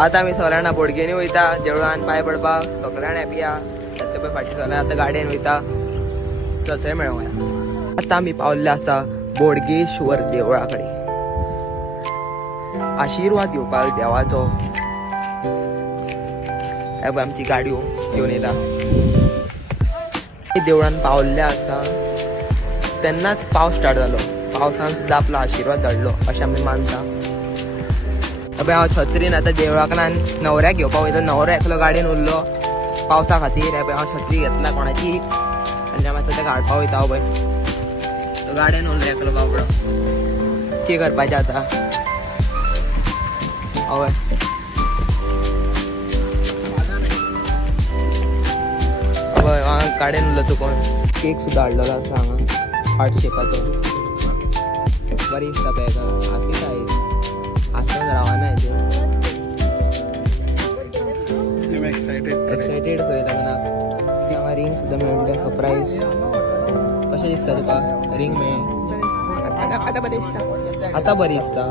आता आम्ही सगळ्यांना बोडगेनी वयता देवळान पाय पडपाक सगळ्यांना हॅपी आहा. फाटी सगळ्या आता गाडयेन वयता थंय मेळोंक. आता आम्ही पावल्ले आसा बोडगेश्वर देवळा कडेन आशीर्वाद घेवपाक देवाचो. आमची गाडयो घेवन येता देवळान पावल्ले आसा तेन्नाच पावस स्टार्ट जालो. पावसान सुद्धा आपलो आशीर्वाद धाडलो अशें आमी मानता. हांव छत्रीन आतां देवळाकडल्यान न्हवऱ्याक घेवपाक वयता. न्हवरो एकलो गाडयेन उरलो पावसा खातीर. हांव छत्री घेतला कोणाची आनी मातसो ताका हाडपाक वयता. हांव पळय तो गाडयेन उरलो एकलो बाबडो. कितें करपाचें आतां. हय हय हांगा गाडयेन उरलो चुकोन. केक सुद्दां हाडलेलो आसा हांगा हार्ट शेपाचो. बरी दिसता पळय आसता आसोन रावना हेजेर. एक्सायटेड खंय लग्नाक. हांगा रिंग सुद्दां मेळटा सरप्राईज. कशें दिसता तुका रिंग मेळ्ळें. आता बरें दिसता. आतां बरी दिसता.